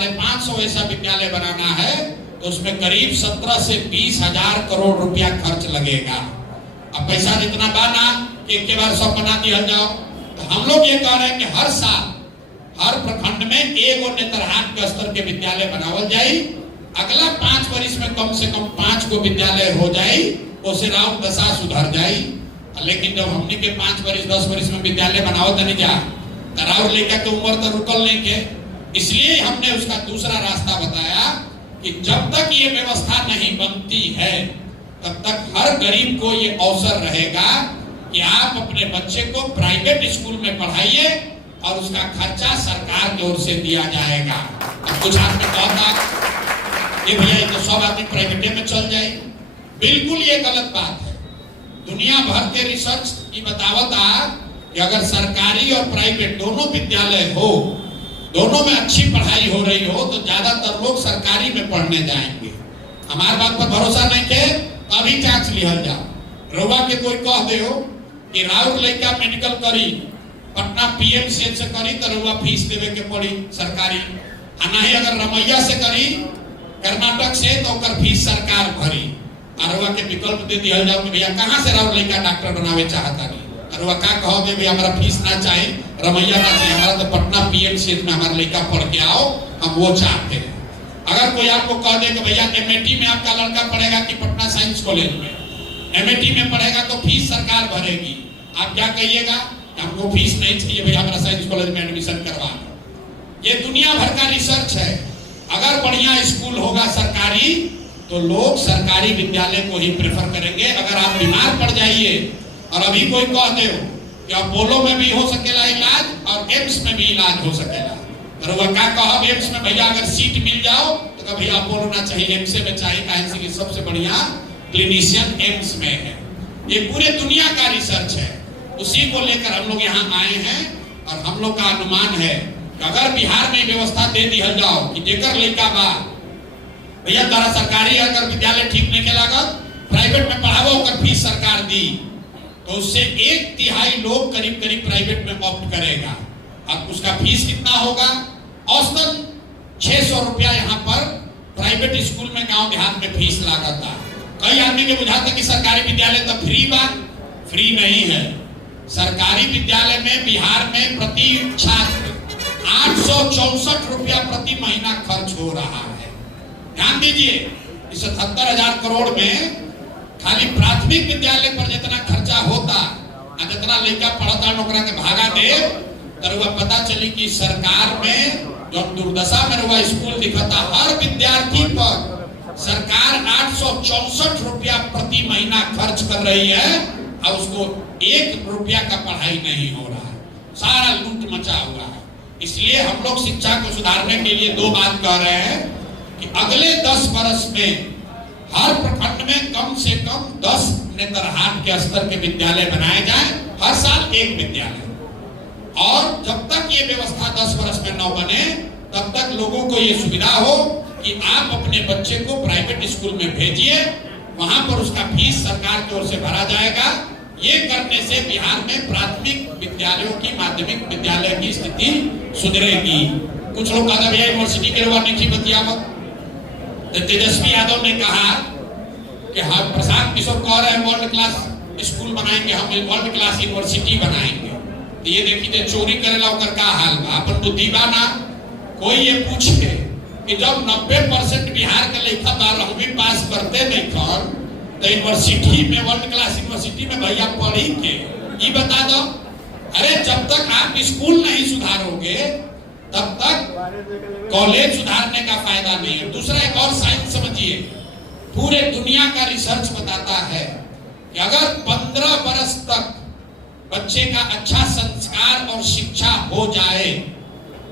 550 ऐसा विद्यालय बनाना है तो उसमें करीब 17 से 20 हजार करोड़ रुपया खर्च लगेगा। अब पैसा जितना बाना कि एक बार सब बना दिया जाओ। तो हम लोग ये कह रहे हैं कि हर साल हर प्रखंड में एगो नेतरहाट के स्तर के विद्यालय बनावल जाए। अगला 5 वर्ष में कम से कम 5 गो विद्यालय हो जाए, उससे राउंड दशा सुधर जाए। लेकिन जब हमने के 5 वर्ष 10 वर्ष में विद्यालय बनावत नहीं जा राउंड लेकर के उम्र तो रुकल नहीं के, इसलिए हमने उसका दूसरा रास्ता बताया कि जब तक ये व्यवस्था नहीं बनती है तब तक हर गरीब को ये अवसर रहेगा कि आप अपने बच्चे को प्राइवेट स्कूल में पढ़ाइए और उसका खर्चा सरकार की ओर से दिया जाएगा। अब कुछ आदमी कहता कि भैया तो सब आदमी प्राइवेट में चल जाए, बिल्कुल ये गलत बात है। दुनिया भर के रिसर्च की बतावत कि अगर सरकारी और प्राइवेट दोनों विद्यालय हो, दोनों में अच्छी पढ़ाई हो रही हो तो ज्यादातर लोग सरकारी में पढ़ने जाएंगे। हमारे बात पर भरोसा नहीं के अभी टैक्स लिहल जाओ। रउआ के कोई कह दे हो कि राउर लड़का मेडिकल करी पटना पीएमसीएच से करी तो रउआ फीस देवे के पड़ी सरकारी, नहीं अगर रमैया से करी कर्नाटक से तो ओकर फीस सरकार भरी। और रउआ के विकल्प दे दिया जाओ कि भैया कहाँ से राउर लड़का डॉक्टर बनावे चाहता नहीं, रउआ का कहोगे भैया हमारा फीस ना चाहिए, रमैया ना चाहिए, हमारा तो पटना पीएमसीएच में हमारा लड़का पढ़ के आओ, हम वो चाहते हैं। अगर कोई आपको कह दे कि भैया एमएटी में आपका लड़का पढ़ेगा कि पटना साइंस कॉलेज में, एमएटी में पढ़ेगा तो फीस सरकार भरेगी, आप क्या कहिएगा? हमको फीस नहीं चाहिए भैया, हमारा साइंस कॉलेज में एडमिशन करवा दो। ये दुनिया भर का रिसर्च है। अगर बढ़िया स्कूल होगा सरकारी तो लोग सरकारी विद्यालय को ही प्रेफर करेंगे। अगर आप बीमार पड़ जाइए और अभी कोई कहते हो कि अपोलो में भी हो सकेला इलाज और एम्स में भी इलाज हो सकेला, तो वह क्या कहो एम्स में भैया अगर सीट मिल जाओ तो भैया अपोलो ना चाहिए, एम्स में चाहिए, कहीं से सबसे बढ़िया क्लिनिशियन एम्स में है। ये पूरे दुनिया का रिसर्च है, उसी को लेकर हम लोग यहाँ आए हैं। और हम लोग का अनुमान है कि अगर बिहार में व्यवस्था दे दी जाओ कि जेकर लड़का बा भैया तारा सरकारी अगर विद्यालय ठीक नहीं खेलागा प्राइवेट में पढ़ावो ओकर फीस सरकार दी, तो उससे 1/3 लोग करीब करीब प्राइवेट में ऑप्ट करेगा। अब उसका फीस कितना होगा? औसतन 600 रुपया यहाँ पर प्राइवेट स्कूल में गांव देहात में फीस लागता। कई आदमी के बुझाता कि सरकारी विद्यालय तो फ्री बा, फ्री नहीं है। सरकारी विद्यालय में बिहार में प्रति छात्र 864 रुपया प्रति महीना खर्च हो रहा है। ध्यान दीजिए, इस 77,000 करोड़ में खाली प्राथमिक विद्यालय पर जितना खर्चा होता और जितना लड़का पढ़ता नौकरा के भागा दे, तो पता चली कि सरकार में जो दुर्दशा में रुआ स्कूल दिखता हर विद्यार्थी पर सरकार 864 रुपया प्रति महीना खर्च कर रही है और उसको 1 रुपया का पढ़ाई नहीं हो रहा है। सारा लूट मचा हुआ है। इसलिए हम लोग शिक्षा को सुधारने के लिए 2 बात कह रहे हैं कि अगले 10 वर्ष में हर प्रखंड में कम से कम 10 नेतरहाट के स्तर के विद्यालय बनाए जाएं, हर साल 1 विद्यालय। और जब तक ये व्यवस्था 10 वर्ष में न बने तब तक लोगों को ये सुविधा हो कि आप अपने बच्चे को प्राइवेट स्कूल में भेजिए, वहां पर उसका फीस सरकार की ओर से भरा जाएगा। ये करने से बिहार में प्राथमिक विद्यालयों की माध्यमिक विद्यालय की स्थिति सुधरेगी। कुछ लोग कहते भैया यूनिवर्सिटी के रुआ नहीं बतियावत। तेजस्वी यादव ने कहा कि हम प्रशांत किशोर कह रहे हैं वर्ल्ड क्लास स्कूल बनाएंगे, हम वर्ल्ड क्लास यूनिवर्सिटी बनाएंगे। तो ये देखिए चोरी करेला ओकर का हाल बा, अपन बुद्धि बा ना। कोई ये पूछे कि जब 90% बिहार के लड़का 12वीं पास करते नहीं कर तो यूनिवर्सिटी में वर्ल्ड क्लास यूनिवर्सिटी में भैया पढ़ी के ये बता दो। अरे जब तक आप स्कूल नहीं सुधारोगे तब तक कॉलेज सुधारने का फायदा नहीं है। दूसरा एक और साइंस समझिए, पूरे दुनिया का रिसर्च बताता है कि अगर 15 वर्ष तक बच्चे का अच्छा संस्कार और शिक्षा हो जाए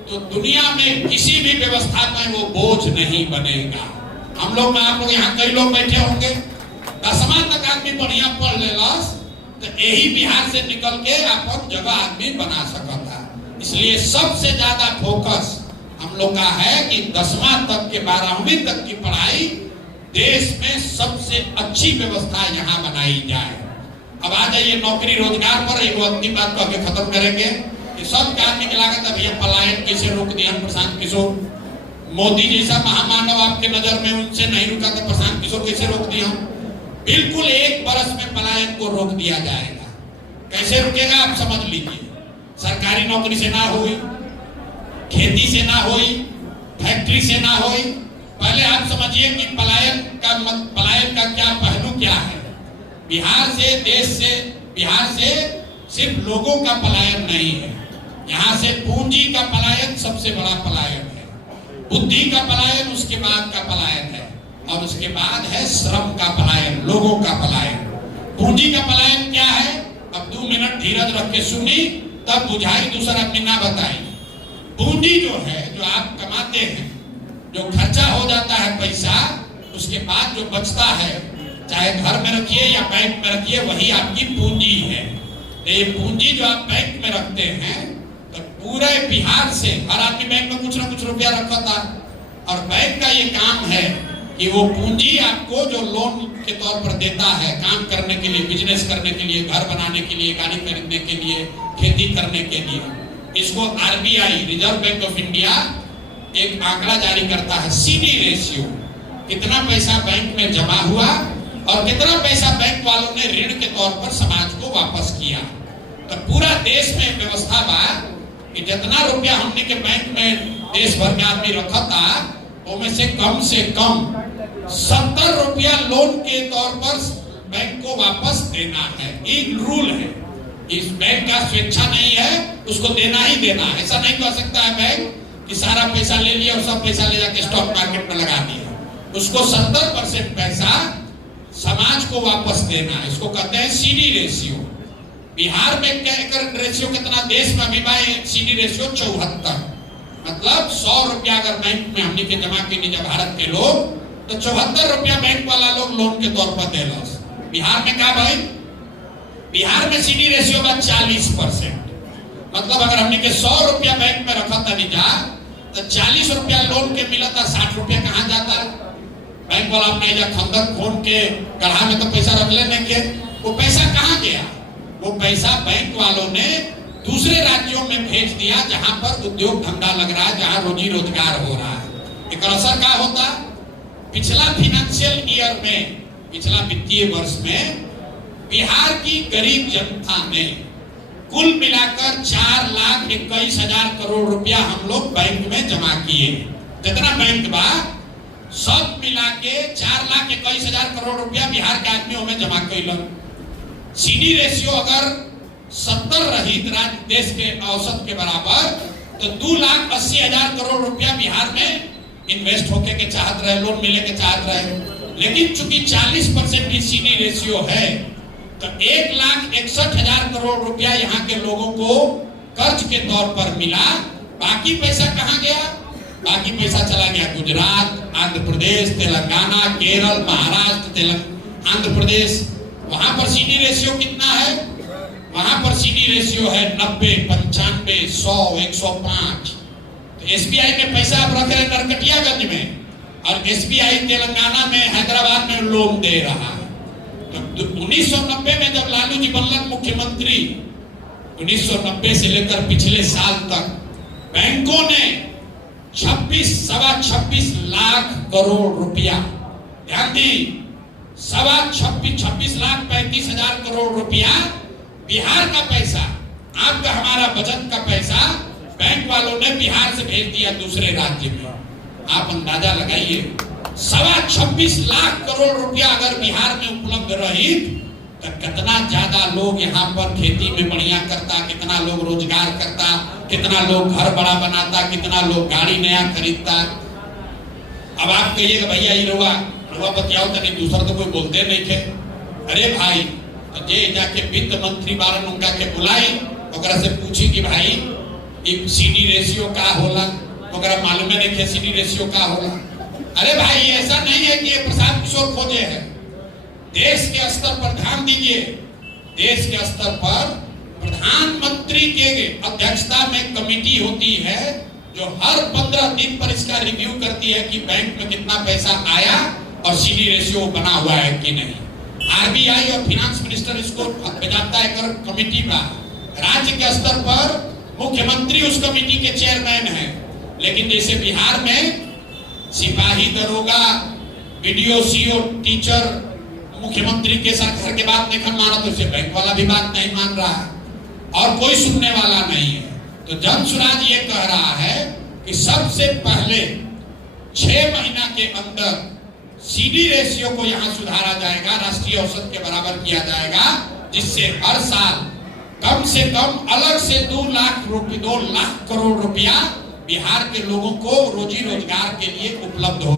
तो दुनिया में किसी भी व्यवस्था में वो बोझ नहीं बनेगा। हम लोग में आप लोग यहाँ कई लोग बैठे होंगे 10वां तक आदमी बढ़िया पढ़ लेगा तो यही बिहार से निकल के अपन जगह आदमी बना सकता। इसलिए सबसे ज्यादा फोकस हम लोग का है कि 10वां तक के 12वीं तक की पढ़ाई देश में सबसे अच्छी व्यवस्था यहाँ बनाई जाए। अब आ जाइए नौकरी रोजगार पर, एक अंतिम बात कह के खत्म करेंगे कि सब आदमी की लागत है भैया पलायन कैसे रोक दिया प्रशांत किशोर। मोदी जैसा महामानव आपके नजर में उनसे नहीं रुका तो प्रशांत किशोर कैसे रोक दिया? बिल्कुल 1 बरस में पलायन को रोक दिया जाएगा। कैसे रुकेगा आप समझ लीजिए। सरकारी नौकरी से ना हुई, खेती से ना हुई, फैक्ट्री से ना हुई। पहले आप समझिए कि पलायन का क्या पहलू क्या है। बिहार से, देश से, बिहार से सिर्फ लोगों का पलायन नहीं है, यहाँ से पूंजी का पलायन सबसे बड़ा पलायन है, बुद्धि का पलायन उसके बाद का पलायन है, और उसके बाद है श्रम का पलायन, लोगों का पलायन। पूंजी का पलायन क्या है? अब 2 मिनट धीरज रख के सुनी तब बुझाई, दूसरा अपनी ना बताई। पूंजी जो है, जो आप कमाते हैं, जो खर्चा हो जाता है पैसा, उसके बाद जो बचता है, चाहे घर में रखिए या बैंक में रखिए, वही आपकी पूंजी है। ये पूंजी जो आप बैंक में रखते हैं, तो पूरे बिहार से हर आदमी बैंक में कुछ ना कुछ रुपया रखा था, और बैंक का ये काम है कि वो पूंजी आपको जो लोन के तौर पर देता है काम करने के लिए, बिजनेस करने के लिए, घर बनाने के लिए, गाड़ी खरीदने के लिए, खेती करने के लिए, इसको RBI, reserve bank of India, एक आंकड़ा जारी करता है, सीडी रेशियो, कितना पैसा बैंक में जमा हुआ और कितना पैसा बैंक वालों ने ऋण के तौर पर समाज को वापस किया। तो पूरा देश में व्यवस्था बा कि जितना रुपया हमने के बैंक में देश भर में आदमी रखा था, उनमें से कम 70 रुपया लोन के तौर पर बैंक को वापस देना है। एक रूल है, इस बैंक का स्वेच्छा नहीं है, उसको देना ही देना है। ऐसा नहीं कर सकता है बैंक कि सारा पैसा ले लिया और सब पैसा ले जाके स्टॉक मार्केट में लगा दिया। उसको 70% पैसा समाज को वापस देना है, इसको कहते हैं सीडी रेशियो। बिहार में रेशियो कितना? देश में अभी सीडी रेशियो 74, मतलब 100 रुपया अगर बैंक में हमने के जमा के लिए भारत के लोग, तो 74 रुपया बैंक वाला लोग लोन के तौर पर देला। बिहार में क्या भाई? बिहार में सीडी रेशियो का 40%, मतलब अगर हमने के 100 रुपया बैंक में रखा था निजा, तो 40 रुपया लोन के मिला था, 60 रुपया कहाँ जाता? बैंक वाला अपने खंदक खोन के गढ़ा में तो पैसा रख लेने के, वो पैसा कहाँ गया? वो पैसा बैंक वालों ने दूसरे राज्यों में भेज दिया, जहां पर उद्योग धंधा लग रहा है, जहां रोजी रोजगार हो रहा है। एक असर क्या होता? पिछला फाइनेंशियल ईयर में, पिछला वित्तीय वर्ष में बिहार की गरीब जनता ने कुल मिलाकर 4,21,000 करोड़ रुपया हम लोग बैंक में जमा किए। जितना बैंक बा सब मिला के 4,21,000 करोड़ रुपया बिहार के आदमियों में जमा कैलन। सीडी रेशियो अगर 70 रही देश के औसत के बराबर, तो 2,80,000 करोड़ रुपया बिहार में इन्वेस्ट होके के चाहत रहे, लोन मिले के चाहत रहे। लेकिन चूंकि 40% की सीडी रेशियो है, तो 1,61,000 करोड़ रुपया यहाँ के लोगों को कर्ज के तौर पर मिला। बाकी पैसा कहाँ गया? बाकी पैसा चला गया गुजरात, आंध्र प्रदेश, तेलंगाना, केरल, महाराष्ट्र, आंध्र प्रदेश। वहां पर सीडी रेशियो कितना है? वहां पर सीडी रेशियो है 90, 95, 100, 105। तो एसबीआई में पैसा आप रख रहे नरकटियागंज में, और एसबीआई तेलंगाना में, हैदराबाद में लोन दे रहा है। तो 1990 में जब लालू जी बनलन मुख्यमंत्री, 1990 से लेकर पिछले साल तक बैंकों ने 26 लाख करोड़ रुपया, ध्यान दी, 26,35,35,000 करोड़ रुपया बिहार का पैसा, आपका हमारा बचत का पैसा बैंक वालों ने बिहार से भेज दिया दूसरे राज्य में। आप अंदाजा लगाइए, 26 लाख करोड़ रुपया अगर बिहार में उपलब्ध रही, तो कितना ज्यादा लोग यहाँ पर खेती में बढ़िया करता, कितना लोग रोजगार करता, कितना लोग घर बड़ा बनाता, कितना लोग गाड़ी नया खरीदता। अब आप कहिएगा भैया ये रुआ बतियाओ तो नहीं, दूसरा तो कोई बोलते नहीं थे। अरे भाई, तो जे जाके वित्त मंत्री बारन उनका के बुलाई, ओकरा से पूछी कि भाई सीडी रेशियो का होला, ओकरा मालूम नहीं है सीडी रेशियो का होला। अरे भाई, ऐसा नहीं है कि ये प्रशांत किशोर खोजे है। देश के स्तर पर ध्यान दीजिए, देश के स्तर पर प्रधानमंत्री के अध्यक्षता में कमेटी होती है जो हर 15 दिन पर इसका रिव्यू करती है कि बैंक में कितना पैसा आया और सीडी रेशियो बना हुआ है कि नहीं। आरबीआई और फाइनेंस मिनिस्टर इसको भेजाता है कर कमेटी का। राज्य के स्तर पर मुख्यमंत्री उस कमेटी के चेयरमैन है, लेकिन जैसे बिहार में सिपाही, दरोगा, बीडीओ, सीओ, टीचर मुख्यमंत्री के सरकार के बात नहीं माना तो उसे बैंक वाला भी बात नहीं मान रहा है और कोई सुनने वाला नहीं है। तो जन सुराज ये कह रहा है कि सबसे पहले 6 महीना के अंदर सीडी रेशियो को यहां सुधारा जाएगा, राष्ट्रीय औसत के बराबर किया जाएगा, जिससे हर साल कम से कम अलग से 2 लाख करोड़ रुपया बिहार के लोगों को रोजी रोजगार के लिए उपलब्ध हो।